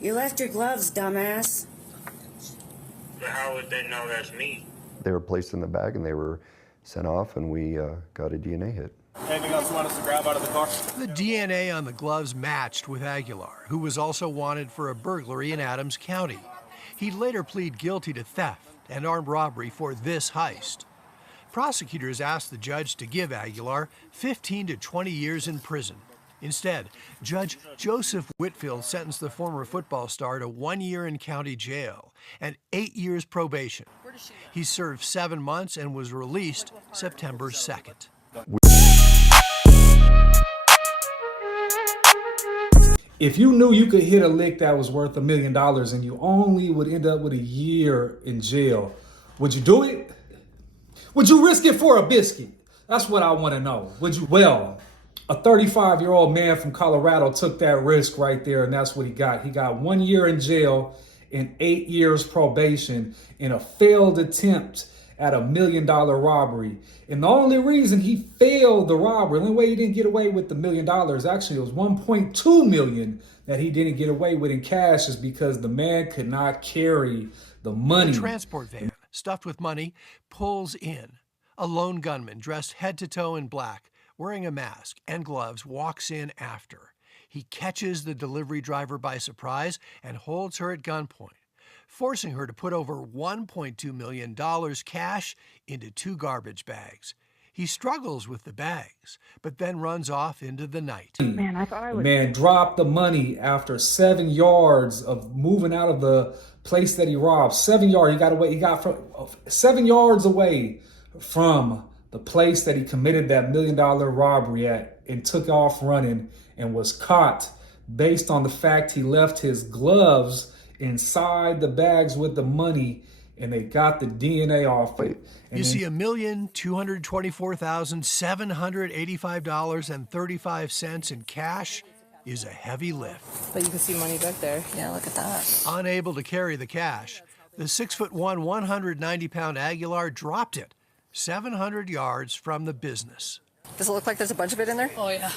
You left your gloves, dumbass. But how would they know that's me? They were placed in the bag and they were sent off, and we got a DNA hit. Anything else you want us to grab out of the car? The DNA on the gloves matched with Aguilar, who was also wanted for a burglary in Adams County. He'd later plead guilty to theft and armed robbery for this heist. Prosecutors asked the judge to give Aguilar 15 to 20 years in prison. Instead, Judge Joseph Whitfield sentenced the former football star to 1 year in county jail and 8 years probation. He served 7 months and was released September 2nd. If you knew you could hit a lick that was worth $1 million and you only would end up with a year in jail, would you do it? Would you risk it for a biscuit? That's what I want to know. Would you? Well, a 35-year-old man from Colorado took that risk right there, and that's what he got. He got 1 year in jail and 8 years probation in a failed attempt at $1 million robbery. And the only reason he failed the robbery, the only way he didn't get away with the $1 million, actually it was $1.2 million that he didn't get away with in cash, is because the man could not carry the money. The transport van, stuffed with money, pulls in. A lone gunman dressed head to toe in black, wearing a mask and gloves, walks in after. He catches the delivery driver by surprise and holds her at gunpoint, forcing her to put over $1.2 million cash into 2 garbage bags. He struggles with the bags, but then runs off into the night. Man, I thought I would. Man dropped the money after 7 yards of moving out of the place that he robbed. 7 yards. He got away. He got from 7 yards away from the place that he committed that $1 million robbery at, and took off running and was caught based on the fact he left his gloves inside the bags with the money, and they got the DNA off it. You see, $1,224,785.35 in cash is a heavy lift. But you can see money back there. Yeah, look at that. Unable to carry the cash, the 6'1", 190-pound Aguilar dropped it 700 yards from the business. Does it look like there's a bunch of it in there? Oh, yeah.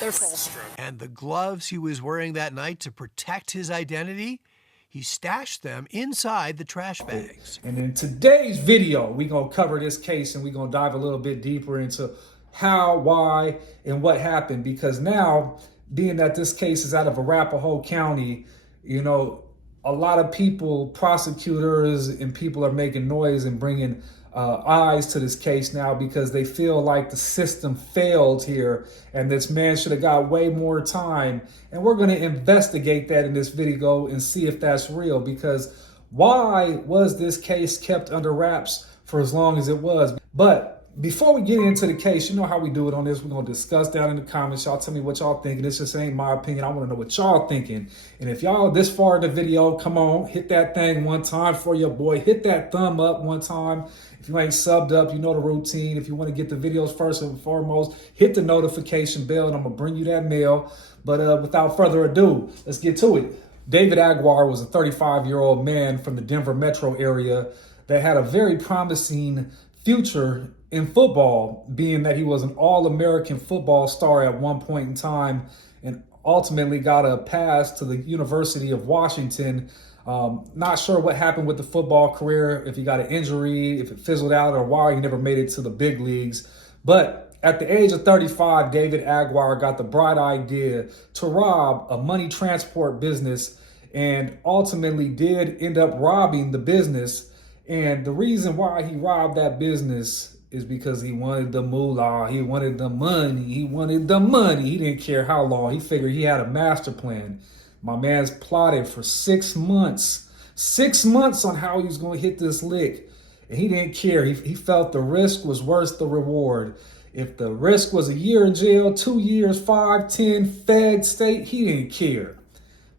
They're full. And the gloves he was wearing that night to protect his identity, he stashed them inside the trash bags. And in today's video, we're going to cover this case, and we're going to dive a little bit deeper into how, why, and what happened. Because now, being that this case is out of Arapahoe County, you know, a lot of people, prosecutors and people are making noise and bringing eyes to this case now, because they feel like the system failed here and this man should have got way more time. And we're going to investigate that in this video and see if that's real, because why was this case kept under wraps for as long as it was? But before we get into the case, you know how we do it on this. We're going to discuss down in the comments. Y'all tell me what y'all thinking. This just ain't my opinion. I want to know what y'all thinking. And if y'all this far in the video, come on, hit that thing one time for your boy. Hit that thumb up one time. If you ain't subbed up, you know the routine. If you want to get the videos first and foremost, hit the notification bell, and I'm going to bring you that mail. But without further ado, let's get to it. David Aguilar was a 35-year-old man from the Denver metro area that had a very promising future in football, being that he was an all-American football star at one point in time and ultimately got a pass to the University of Washington. Not sure what happened with the football career, if he got an injury, if it fizzled out, or why he never made it to the big leagues. But at the age of 35, David Aguilar got the bright idea to rob a money transport business, and ultimately did end up robbing the business. And the reason why he robbed that business is because he wanted the moolah. He wanted the money. He wanted the money. He didn't care how long. He figured he had a master plan. My man's plotted for 6 months. 6 months on how he was going to hit this lick. And he didn't care. He felt the risk was worth the reward. If the risk was a year in jail, 2 years, 5, 10, fed state, he didn't care.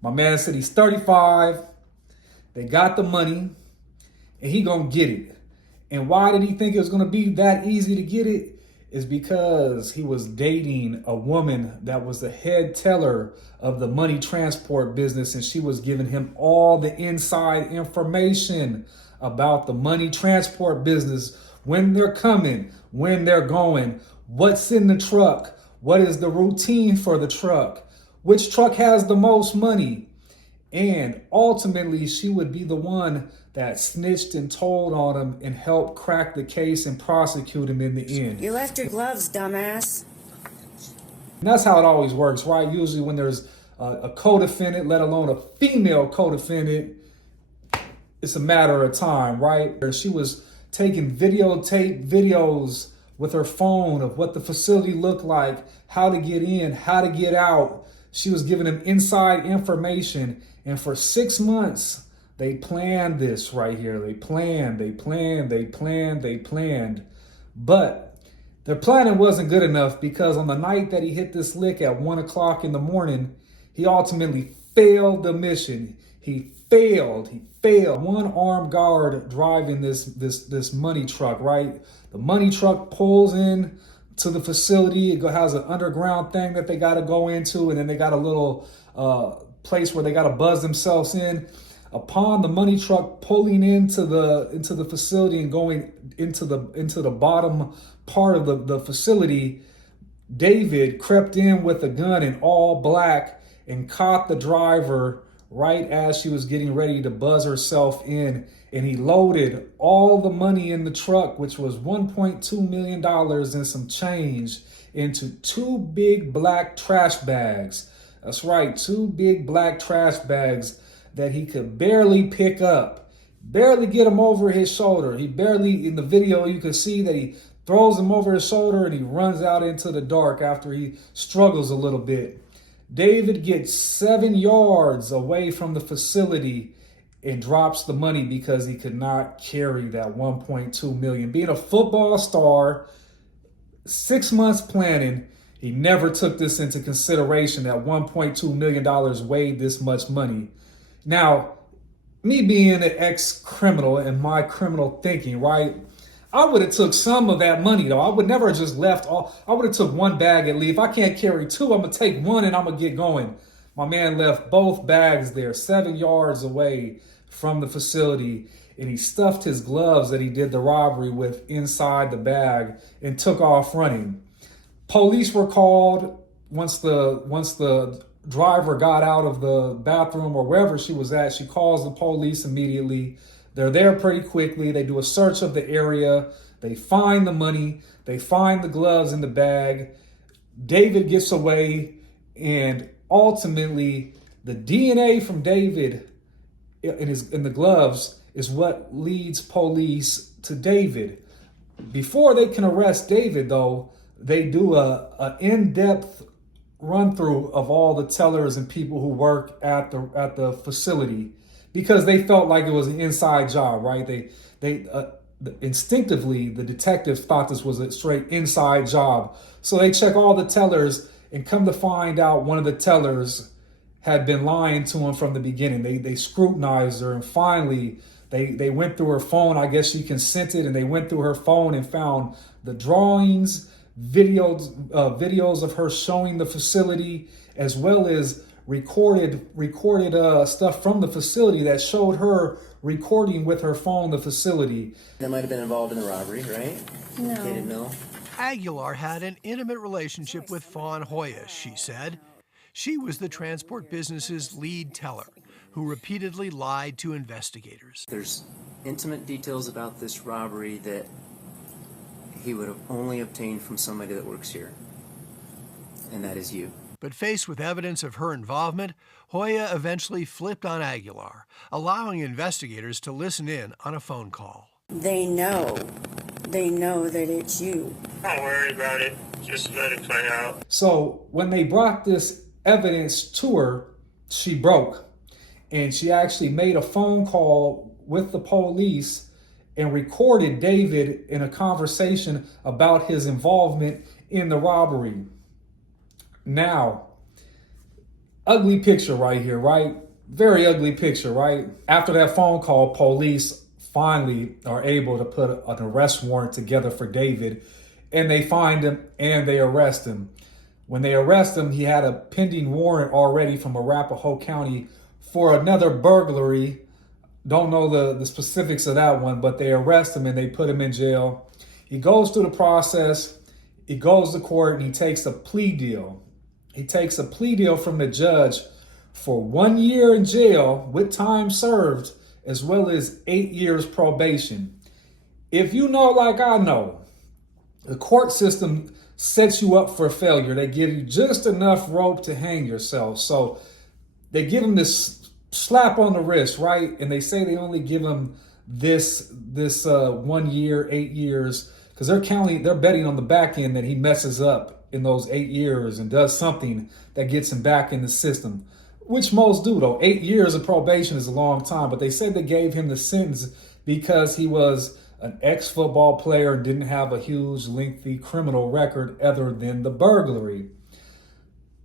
My man said he's 35. They got the money, and he gonna get it. And why did he think it was gonna be that easy to get it? Is because he was dating a woman that was the head teller of the money transport business, and she was giving him all the inside information about the money transport business, when they're coming, when they're going, what's in the truck, what is the routine for the truck, which truck has the most money. And ultimately, she would be the one that snitched and told on him and helped crack the case and prosecute him in the end. You left your gloves, dumbass. And that's how it always works, right? Usually when there's a co-defendant, let alone a female co-defendant, it's a matter of time, right? She was taking videos with her phone of what the facility looked like, how to get in, how to get out. She was giving them inside information. And for 6 months, they planned this right here. They planned. But their planning wasn't good enough, because on the night that he hit this lick at 1 o'clock in the morning, he ultimately failed the mission. He failed. One armed guard driving this money truck, right? The money truck pulls in to the facility. It has an underground thing that they got to go into, and then they got a little place where they got to buzz themselves in. Upon the money truck pulling into the facility and going into the bottom part of the facility, David crept in with a gun in all black and caught the driver right as she was getting ready to buzz herself in. And he loaded all the money in the truck, which was $1.2 million and some change, into 2 big black trash bags. That's right, 2 big black trash bags that he could barely pick up, barely get him over his shoulder. He barely, in the video, you could see that he throws him over his shoulder and he runs out into the dark after he struggles a little bit. David gets 7 yards away from the facility and drops the money because he could not carry that $1.2 million. Being a football star, 6 months planning, he never took this into consideration that $1.2 million weighed this much money. Now, me being an ex-criminal and my criminal thinking, right? I would have took some of that money, though. I would never have just left all. I would have took 1 bag at least. If I can't carry 2, I'm going to take 1 and I'm going to get going. My man left both bags there, 7 yards away from the facility, and he stuffed his gloves that he did the robbery with inside the bag and took off running. Police were called once the driver got out of the bathroom or wherever she was at. She calls the police immediately. They're there pretty quickly. They do a search of the area. They find the money. They find the gloves in the bag. David gets away, and ultimately the DNA from David in the gloves is what leads police to David. Before they can arrest David, though, they do a in-depth run-through of all the tellers and people who work at the facility, because they felt like it was an inside job, right? They instinctively, the detectives thought this was a straight inside job. So they check all the tellers and come to find out one of the tellers had been lying to him from the beginning. They scrutinized her, and finally they went through her phone. I guess she consented, and they went through her phone and found the drawings, videos of her showing the facility, as well as recorded stuff from the facility that showed her recording with her phone the facility. That might have been involved in the robbery, right? No. They didn't know. Aguilar had an intimate relationship with Fawn Hoya, she said. She was the transport business's lead teller, who repeatedly lied to investigators. There's intimate details about this robbery that he would have only obtained from somebody that works here, and that is you. But faced with evidence of her involvement, Hoya eventually flipped on Aguilar, allowing investigators to listen in on a phone call. They know that it's you. Don't worry about it. Just let it play out. So when they brought this evidence to her, she broke. And she actually made a phone call with the police and recorded David in a conversation about his involvement in the robbery. Now, ugly picture right here, right? Very ugly picture, right? After that phone call, police finally are able to put an arrest warrant together for David, and they find him and they arrest him. When they arrest him, he had a pending warrant already from Arapahoe County for another burglary. Don't know the specifics of that one, but they arrest him and they put him in jail. He goes through the process, he goes to court, and he takes a plea deal. He takes a plea deal from the judge for 1 year in jail with time served, as well as 8 years probation. If you know like I know, the court system sets you up for failure. They give you just enough rope to hang yourself. So they give him this slap on the wrist, right? And they say they only give him this 1 year, 8 years, because they're betting on the back end that he messes up in those 8 years and does something that gets him back in the system, which most do though. 8 years of probation is a long time, but they said they gave him the sentence because he was an ex-football player and didn't have a huge, lengthy criminal record other than the burglary.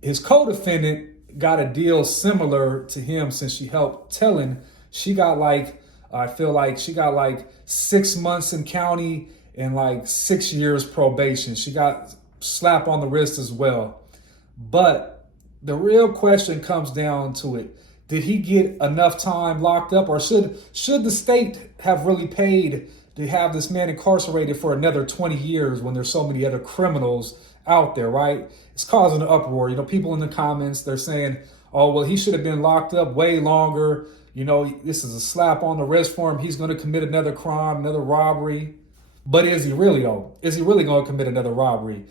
His co-defendant got a deal similar to him since she helped telling. She got I feel like she got 6 months in county and 6 years probation. She got slap on the wrist as well. But the real question comes down to it. Did he get enough time locked up, or should the state have really paid to have this man incarcerated for another 20 years when there's so many other criminals out there, right? It's causing an uproar. People in the comments, they're saying, oh, well, he should have been locked up way longer. This is a slap on the wrist for him. He's going to commit another crime, another robbery. But is he really, though? Is he really going to commit another robbery?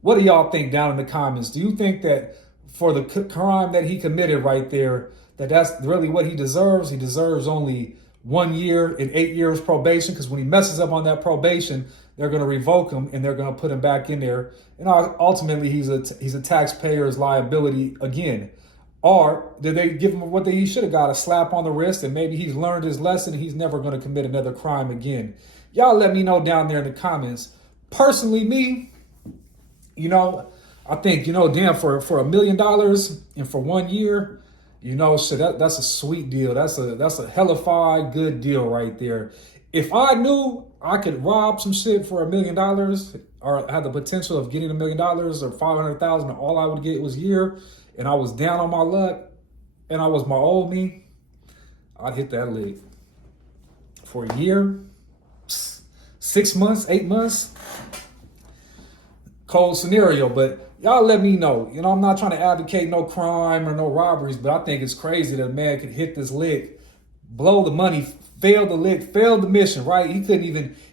What do y'all think down in the comments? Do you think that for the crime that he committed right there, that's really what he deserves? He deserves only 1 year and 8 years probation, because when he messes up on that probation, they're going to revoke him and they're going to put him back in there. And ultimately, he's a taxpayer's liability again. Or did they give him what he should have got, a slap on the wrist, and maybe he's learned his lesson and he's never going to commit another crime again? Y'all let me know down there in the comments. Personally, me, I think, damn, for $1 million and for 1 year, that's a sweet deal. That's a hellified good deal right there. If I knew I could rob some shit for $1 million, or had the potential of getting $1 million or 500,000, and all I would get was a year, and I was down on my luck, and I was my old me, I'd hit that lick. For a year, 6 months, 8 months, cold scenario, but y'all let me know. I'm not trying to advocate no crime or no robberies, but I think it's crazy that a man could hit this lick, blow the money, fail the lick, fail the mission, right? He didn't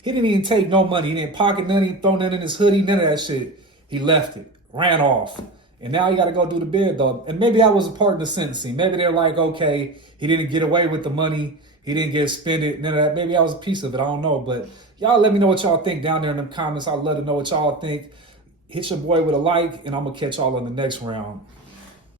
even take no money. He didn't pocket none, he throw none in his hoodie, none of that shit. He left it, ran off. And now he got to go do the bid, though. And maybe I was a part of the sentencing. Maybe they're like, okay, he didn't get away with the money. He didn't get spent it, none of that. Maybe I was a piece of it. I don't know. But y'all let me know what y'all think down there in the comments. I'd love to know what y'all think. Hit your boy with a like, and I'm going to catch y'all in the next round.